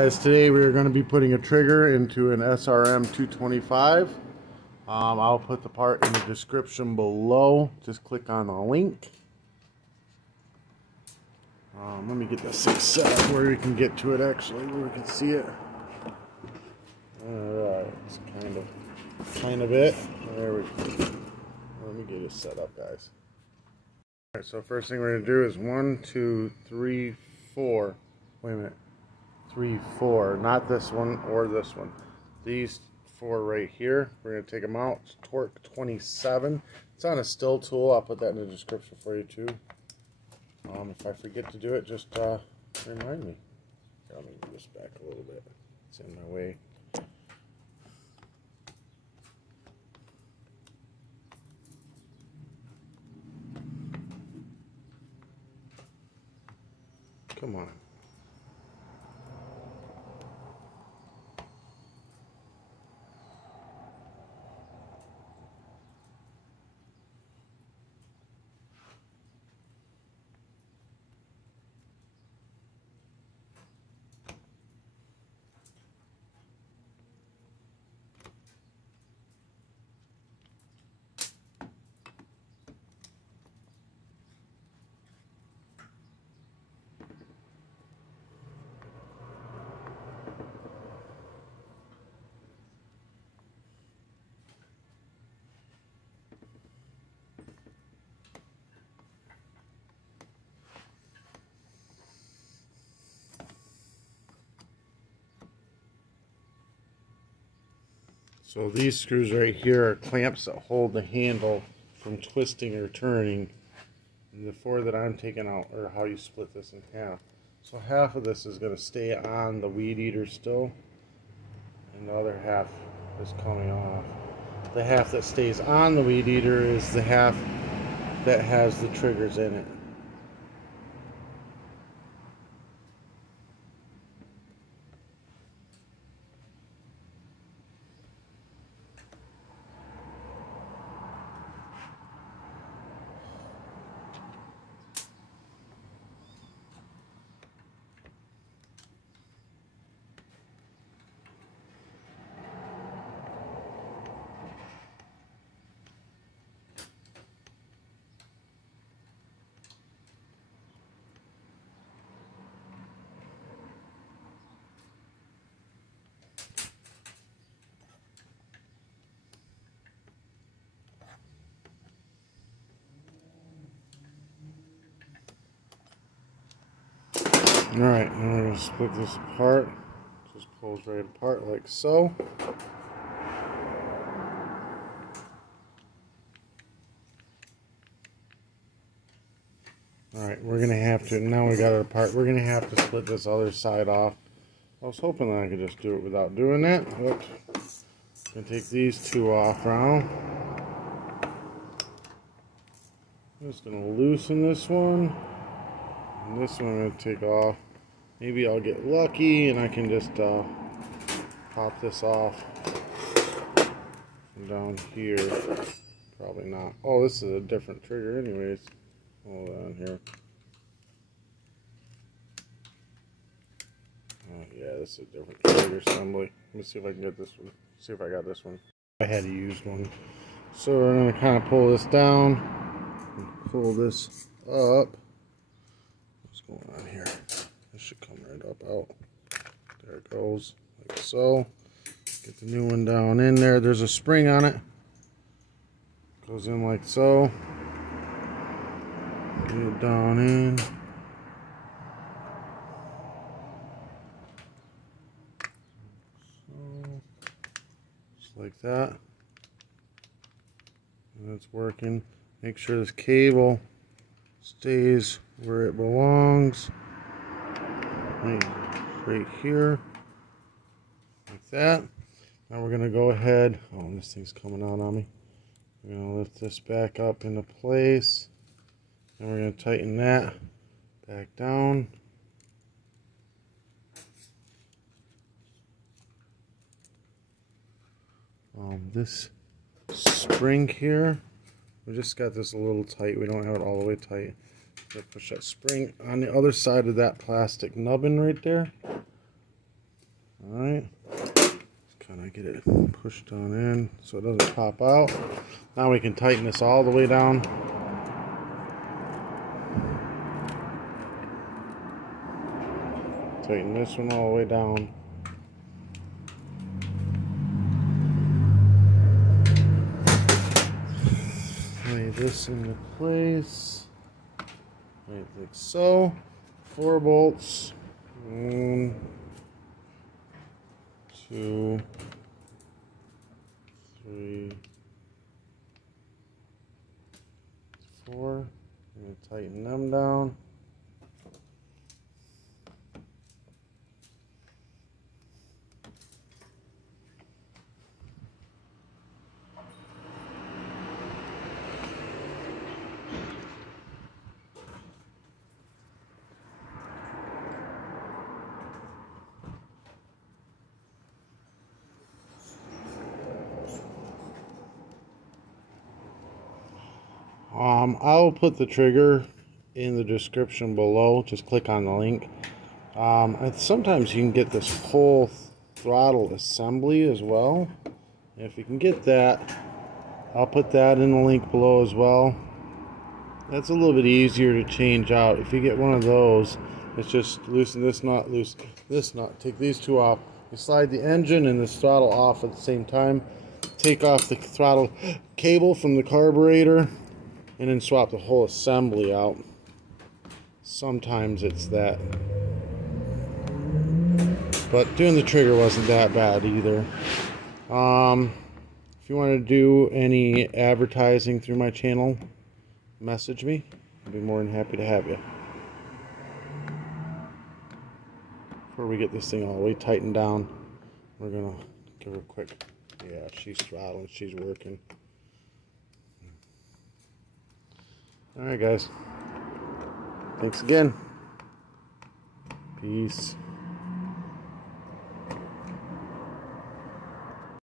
Guys, today we are going to be putting a trigger into an srm-225. I'll put the part in the description below. Just click on the link. Let me get this thing set up where we can get to it actually, where we can see it. Alright, it's kind of it. There we go. Let me get it set up, guys. Alright, so first thing we're going to do is 1, 2, 3, 4. Wait a minute. 3, 4, not this one or this one. These 4 right here, we're going to take them out. It's torque 27. It's on a stihl tool. I'll put that in the description for you too. If I forget to do it, just remind me. Let me move this back a little bit. It's in my way. Come on. So these screws right here are clamps that hold the handle from twisting or turning. And the 4 that I'm taking out are how you split this in half. So half of this is going to stay on the weed eater still, and the other half is coming off. The half that stays on the weed eater is the half that has the triggers in it. Alright, now we're going to split this apart. Just pulls right apart like so. Alright, we're going to have to, now we got it apart, we're going to have to split this other side off. I was hoping that I could just do it without doing that. But I'm going to take these 2 off now. I'm just going to loosen this one. And this one I'm going to take off. Maybe I'll get lucky and I can just pop this off from down here. Probably not. Oh, this is a different trigger anyways. Hold on here. Oh yeah, this is a different trigger assembly. Let me see if I can get this one. See if I got this one. I had to use one. So we're going to kind of pull this down and pull this up. What's going on here? This should come right up out. There it goes, like so. Get the new one down in there. There's a spring on it. Goes in like so. Get it down in. So, just like that. And it's working. Make sure this cable stays where it belongs. Right here, like that. Now we're going to go ahead, oh, this thing's coming out on me. We're going to lift this back up into place, and we're going to tighten that back down. This spring here, we just got this a little tight. We don't have it all the way tight. Push that spring on the other side of that plastic nubbin right there. Alright, just kind of get it pushed on in so it doesn't pop out. Now we can tighten this all the way down. Tighten this one all the way down. Lay this into place, right like so. 4 bolts. 1, 2, 3, 4. I'm going to tighten them down. I'll put the trigger in the description below. Just click on the link. Sometimes you can get this whole throttle assembly as well. If you can get that, I'll put that in the link below as well. That's a little bit easier to change out. If you get one of those, it's just loosen this nut, loosen this nut, take these two off. You slide the engine and the throttle off at the same time. Take off the throttle cable from the carburetor and then swap the whole assembly out. Sometimes it's that. But doing the trigger wasn't that bad either. If you want to do any advertising through my channel, message me. I'd be more than happy to have you. Before we get this thing all the way tightened down, we're gonna give her a quick, yeah, she's throttling, she's working. Alright guys, thanks again. Peace.